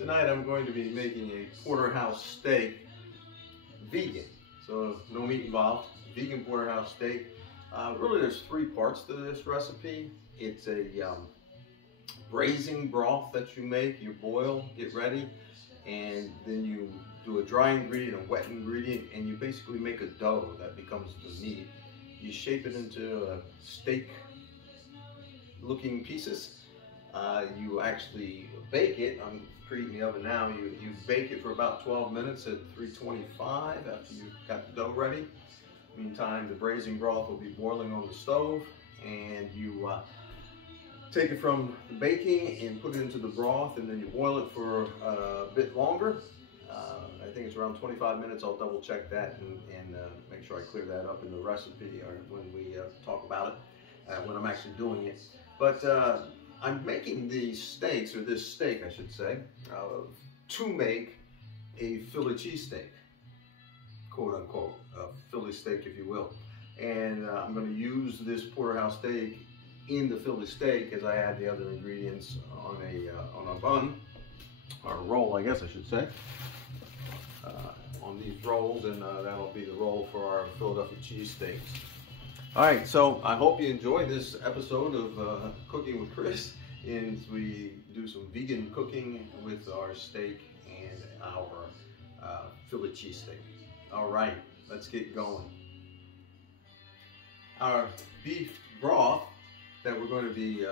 Tonight I'm going to be making a porterhouse steak, vegan. So no meat involved, vegan porterhouse steak. Really there's three parts to this recipe. It's a braising broth that you make, you boil, get ready, and then you do a dry ingredient, a wet ingredient, and you basically make a dough that becomes the meat. You shape it into steak looking pieces. You actually bake it. I'm preheating the oven now. You bake it for about 12 minutes at 325 after you've got the dough ready. Meantime, the braising broth will be boiling on the stove, and you take it from the baking and put it into the broth, and then you boil it for a bit longer. I think it's around 25 minutes. I'll double check that and make sure I clear that up in the recipe or when we talk about it, when I'm actually doing it. But I'm making these steaks, or this steak I should say, to make a Philly cheesesteak, quote unquote, a Philly steak if you will. And I'm going to use this porterhouse steak in the Philly steak as I add the other ingredients on a bun, or a roll I guess I should say, on these rolls, and that'll be the roll for our Philadelphia cheesesteaks. Alright, so I hope you enjoy this episode of Cooking with Chris, and we do some vegan cooking with our steak and our Philly cheesesteak. Alright, let's get going. Our beef broth that we're going to be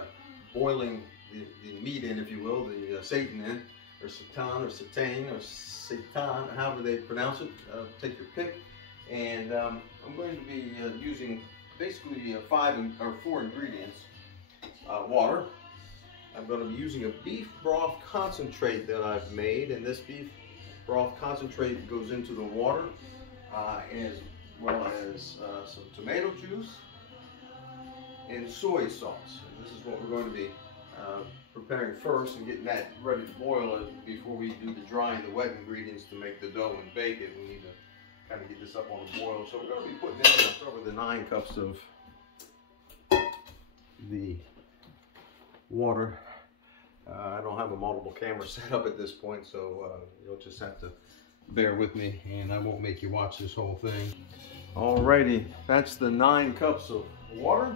boiling the meat in, if you will, the seitan in, or setan, or setang, or setan, however they pronounce it, take your pick. And I'm going to be using basically 4 ingredients. Water. I'm going to be using a beef broth concentrate that I've made, and this beef broth concentrate goes into the water, as well as some tomato juice and soy sauce. And this is what we're going to be preparing first and getting that ready to boil before we do the drying, the wet ingredients to make the dough and bake it. We need to kind of get this up on the boil. So we're going to be putting in, I'll start with the 9 cups of the water. I don't have a multiple camera set up at this point, so you'll just have to bear with me, and I won't make you watch this whole thing. Alrighty, that's the 9 cups of water.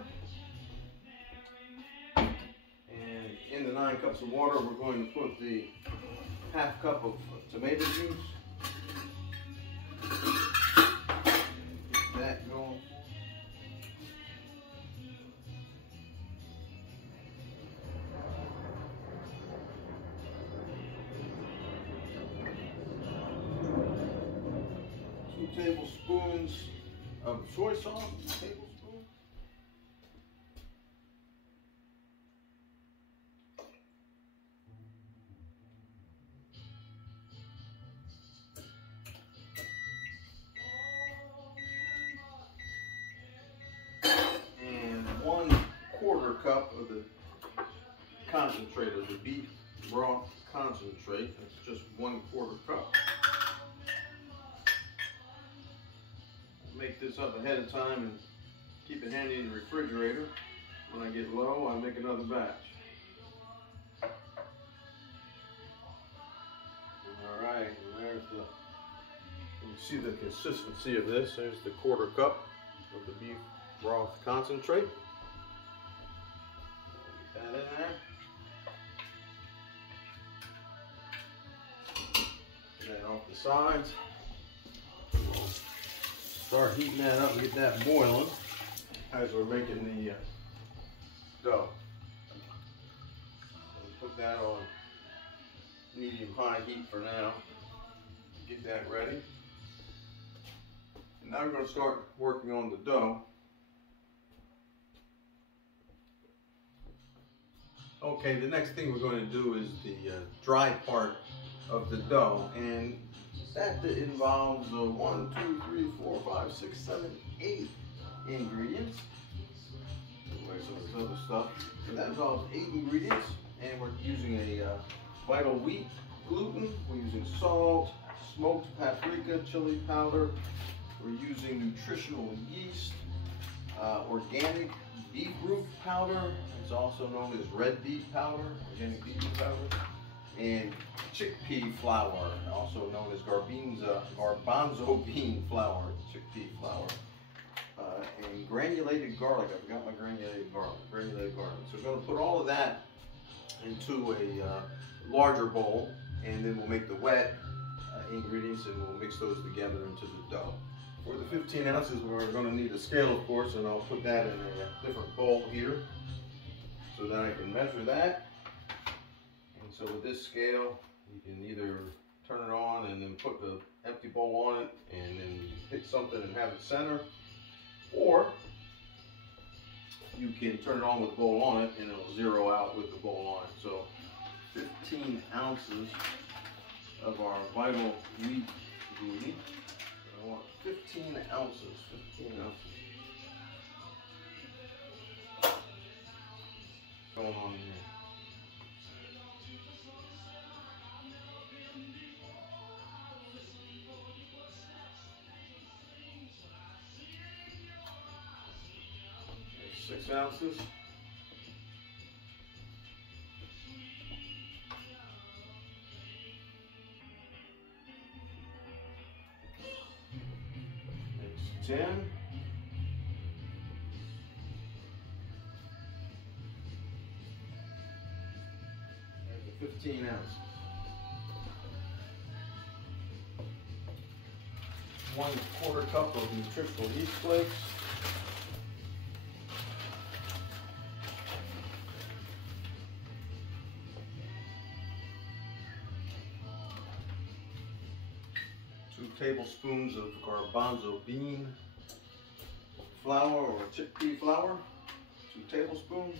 And in the 9 cups of water, we're going to put the ½ cup of tomato juice. Get that going. Tablespoons of soy sauce, tablespoon. And 1/4 cup of the concentrate of the beef broth concentrate. That's just 1/4 cup. Make this up ahead of time and keep it handy in the refrigerator. When I get low, I make another batch. Alright, and there's the, you can see the consistency of this. There's the 1/4 cup of the beef broth concentrate. Get that in there. Get that off the sides. Start heating that up and get that boiling as we're making the dough. So put that on medium-high heat for now. Get that ready. And now we're going to start working on the dough. Okay, the next thing we're going to do is the dry part of the dough, and that involves 1, 2, 3, 4, 5, 6, 7, 8 ingredients. Like some of this other stuff. So that involves 8 ingredients, and we're using a vital wheat gluten. We're using salt, smoked paprika, chili powder. We're using nutritional yeast, organic beetroot powder. It's also known as red beet powder, organic beetroot powder. and chickpea flour, also known as garbanzo bean flour, chickpea flour, and granulated garlic. I forgot my granulated garlic. So we're going to put all of that into a larger bowl, and then we'll make the wet ingredients and we'll mix those together into the dough. For the 15 ounces, we're going to need a scale, of course, and I'll put that in a different bowl here so that I can measure that. And so with this scale, you can either turn it on and then put the empty bowl on it and then hit something and have it center, or you can turn it on with the bowl on it and it'll zero out with the bowl on it. So 15 ounces of our vital wheat booty. I want 15 ounces. Going on here. Okay, 6 ounces. Makes 10. There's the 15 ounces. 1/4 cup of nutritional yeast flakes. Two tablespoons of garbanzo bean flour or chickpea flour. 2 tablespoons.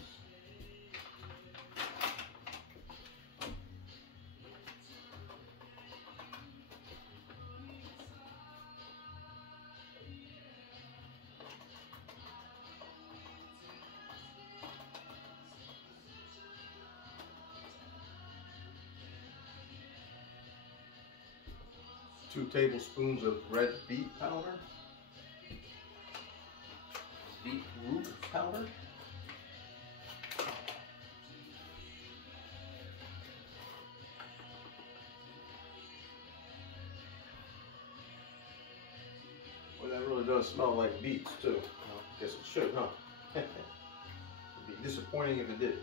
2 tablespoons of red beet powder, beetroot powder, well, that really does smell like beets too. Well, I guess it should, huh? It'd be disappointing if it did.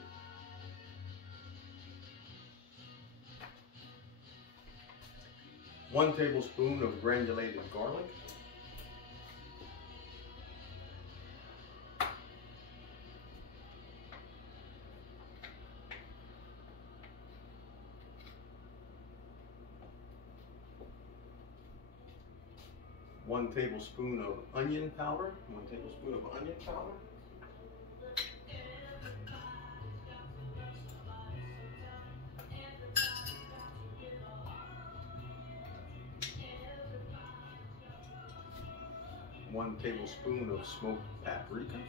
One tablespoon of granulated garlic. One tablespoon of onion powder. 1 tablespoon of onion powder. One tablespoon of smoked paprika.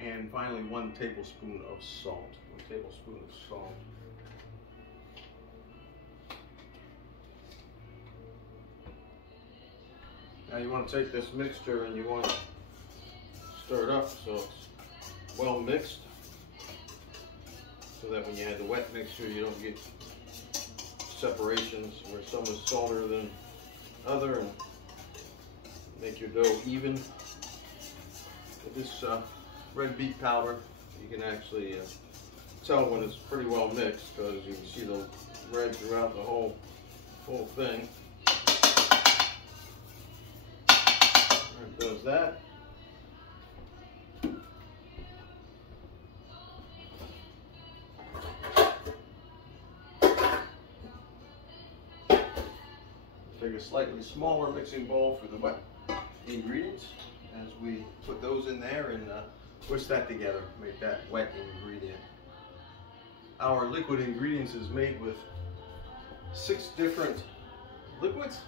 And finally, 1 tablespoon of salt. 1 tablespoon of salt. Now you want to take this mixture and you want to stir it up so it's well mixed, so that when you add the wet mixture you don't get separations where some is saltier than other, and make your dough even. With this red beet powder, you can actually tell when it's pretty well mixed, because you can see the red throughout the whole thing. There goes that. Take a slightly smaller mixing bowl for the wet ingredients as we put those in there and twist that together, make that wet ingredient. Our liquid ingredients is made with 6 different liquids,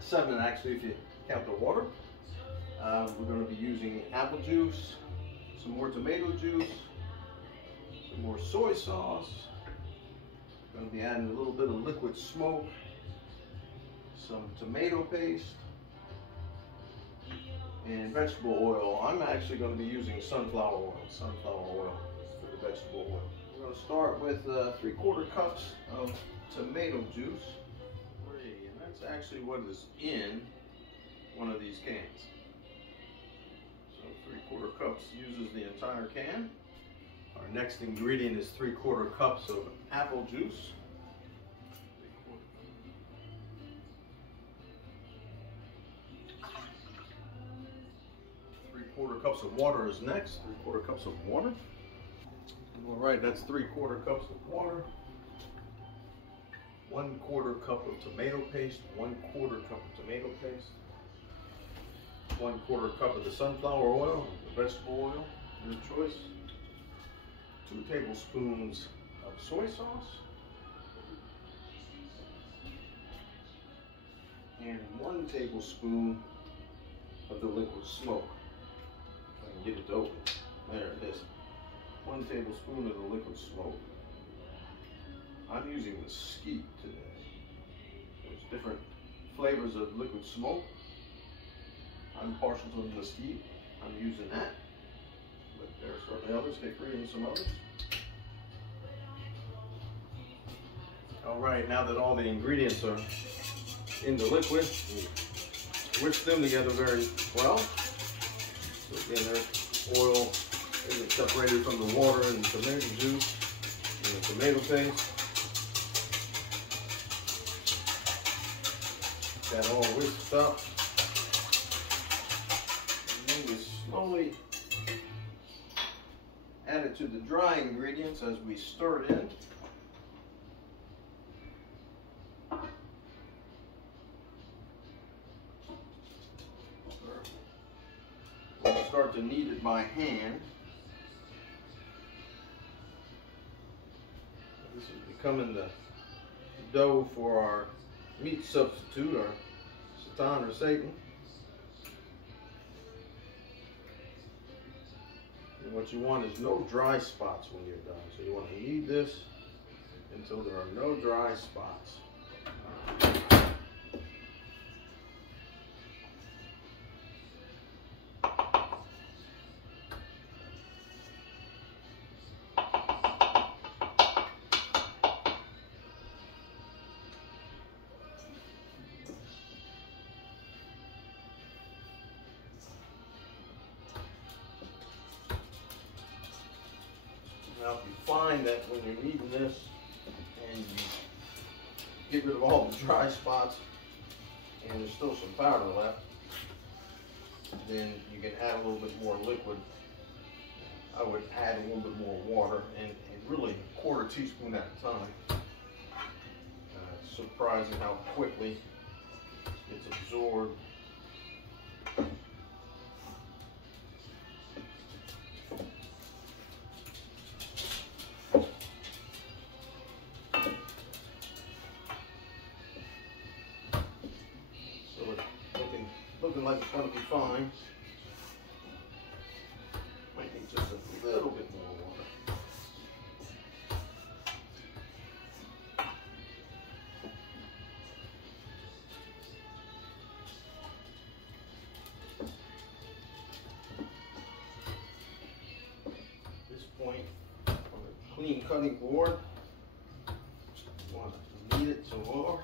7 actually if you count the water. We're going to be using apple juice, some more tomato juice, some more soy sauce. We're going to be adding a little bit of liquid smoke, some tomato paste, and vegetable oil. I'm actually going to be using sunflower oil for the vegetable oil. We're going to start with 3/4 cups of tomato juice, and that's actually what is in one of these cans. So 3/4 cups uses the entire can. Our next ingredient is 3/4 cups of apple juice. 3/4 cups of water is next. 3/4 cups of water. All right, that's 3/4 cups of water. 1/4 cup of tomato paste. 1/4 cup of tomato paste. 1/4 cup of the sunflower oil, the vegetable oil, your choice. 2 tablespoons of soy sauce. And 1 tablespoon of the liquid smoke. If I can get it to open. There it is. 1 tablespoon of the liquid smoke. I'm using mesquite today. There's different flavors of liquid smoke. I'm partial to the mesquite. I'm using that. But there are certainly others, hickory and some others. All right, now that all the ingredients are in the liquid, whisk them together very well. So again, there's oil separated from the water and the tomato juice and the tomato paste. That all whisked up. And then we slowly add it to the dry ingredients as we stir it in. We'll start to knead it by hand. This is becoming the dough for our meat substitute, our setan or satan. And what you want is no dry spots when you're done. So you want to knead this until there are no dry spots. Now, if you find that when you're kneading this and you get rid of all the dry spots and there's still some powder left, then you can add a little bit more liquid. I would add a little bit more water and really 1/4 teaspoon at a time. It's surprising how quickly it's absorbed. Looking like it's going to be fine. Might need just a little bit more water. At this point, on a clean cutting board, you want to knead it some more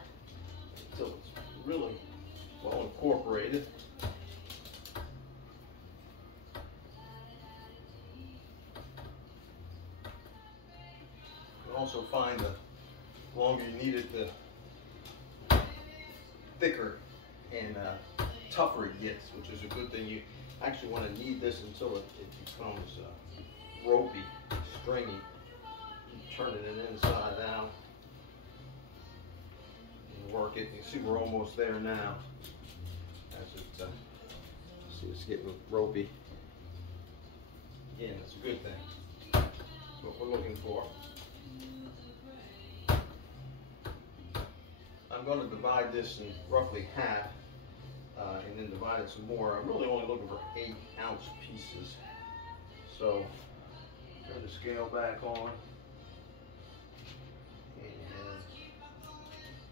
until it's really well incorporated. You also find the longer you knead it, the thicker and tougher it gets, which is a good thing. You actually want to knead this until it becomes ropey, stringy. You turn it inside out and work it. You see we're almost there now. As it, see it's getting ropey. Again, that's a good thing. That's what we're looking for. I'm going to divide this in roughly half and then divide it some more. I'm really only looking for 8-ounce pieces. So turn the scale back on. And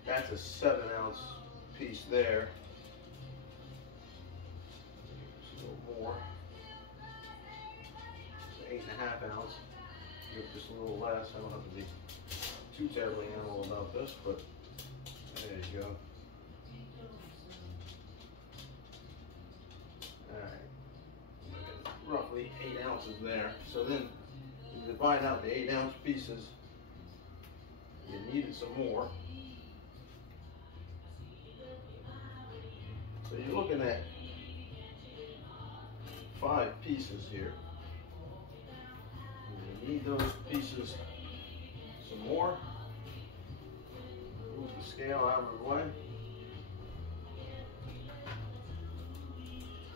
that's a 7-ounce piece there. Just a little more. It's 8.5 ounce. Give it just a little less. I don't have to be too terribly animal about this, but there you go. Alright. Roughly 8 ounces there. So then you divide out the 8-ounce pieces. You needed some more. So you're looking at 5 pieces here. You need those pieces some more. Move the scale out of the way.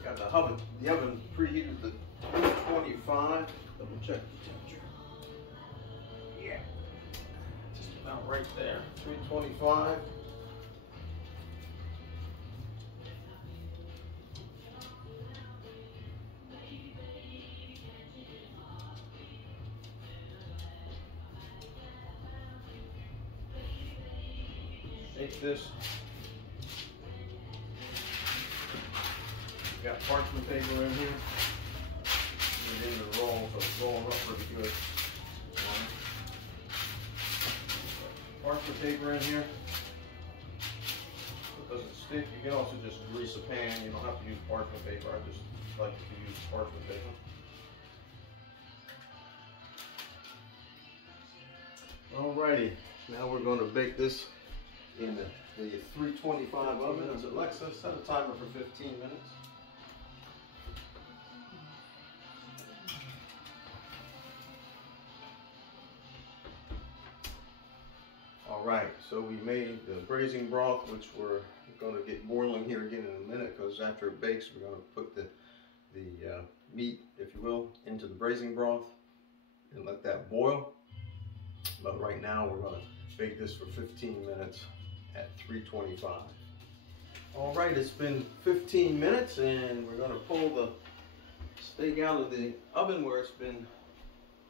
Got the oven preheated to 325. Double check the temperature. Yeah, just about right there. 325. Take this. Got parchment paper in here. Put it in the roll, so it's rolling up pretty good. Parchment paper in here. So it doesn't stick. You can also just grease a pan. You don't have to use parchment paper. I just like to use parchment paper. Alrighty, now we're going to bake this in the 325 oven. As Alexa, set a timer for 15 minutes. Alright, so we made the braising broth, which we're going to get boiling here again in a minute, because after it bakes, we're going to put the meat, if you will, into the braising broth and let that boil. But right now, we're going to bake this for 15 minutes at 325. All right, it's been 15 minutes and we're going to pull the steak out of the oven where it's been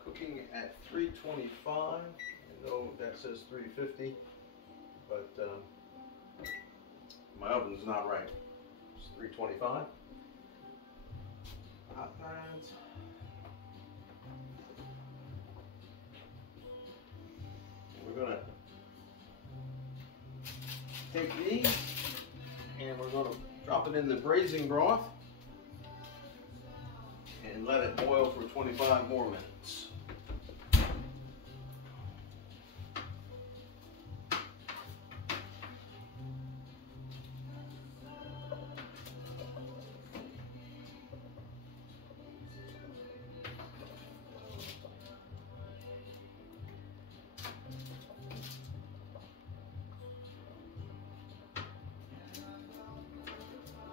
cooking at 325. I know that says 350, but my oven's not right. It's 325. Hot irons. We're going to take these and we're going to drop it in the braising broth and let it boil for 25 more minutes.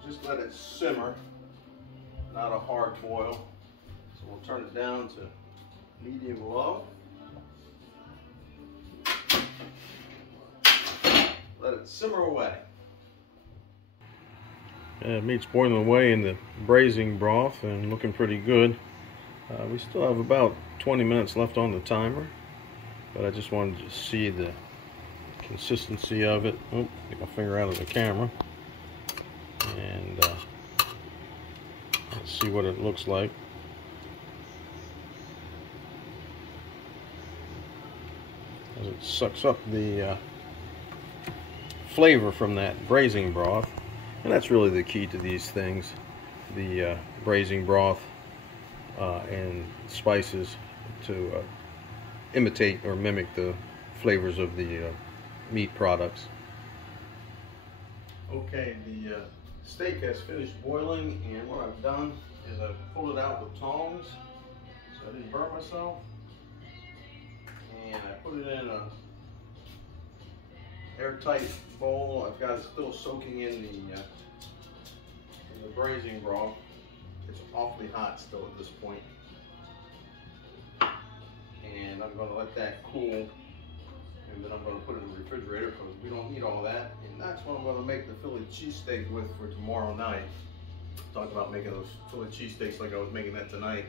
Just let it simmer, not a hard boil. So we'll turn it down to medium low. Let it simmer away. Meat's boiling away in the braising broth and looking pretty good. We still have about 20 minutes left on the timer, but I just wanted to see the consistency of it. Oh, get my finger out of the camera. And let's see what it looks like. As it sucks up the flavor from that braising broth. And that's really the key to these things. The braising broth and spices to imitate or mimic the flavors of the meat products. Okay, the steak has finished boiling, and what I've done is I've pulled it out with tongs so I didn't burn myself, and I put it in a airtight bowl. I've got it still soaking in the braising broth. It's awfully hot still at this point, and I'm going to let that cool. And then I'm going to put it in the refrigerator because we don't need all that. And that's what I'm going to make the Philly cheesesteak with for tomorrow night. Talked about making those Philly cheesesteaks like I was making that tonight.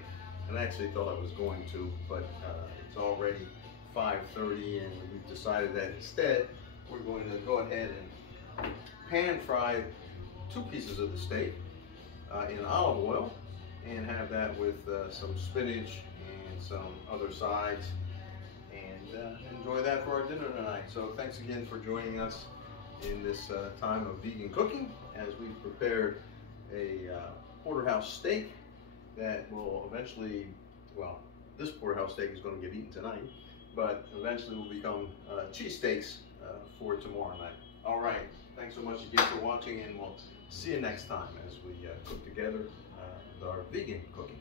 And I actually thought I was going to, but it's already 5:30 and we've decided that instead we're going to go ahead and pan fry 2 pieces of the steak in olive oil, and have that with some spinach and some other sides, and enjoy that for our dinner tonight. So thanks again for joining us in this time of vegan cooking, as we've prepared a porterhouse steak that will eventually, well, this porterhouse steak is going to get eaten tonight, but eventually will become cheesesteaks for tomorrow night. All right, thanks so much again for watching, and we'll see you next time as we cook together with our vegan cooking.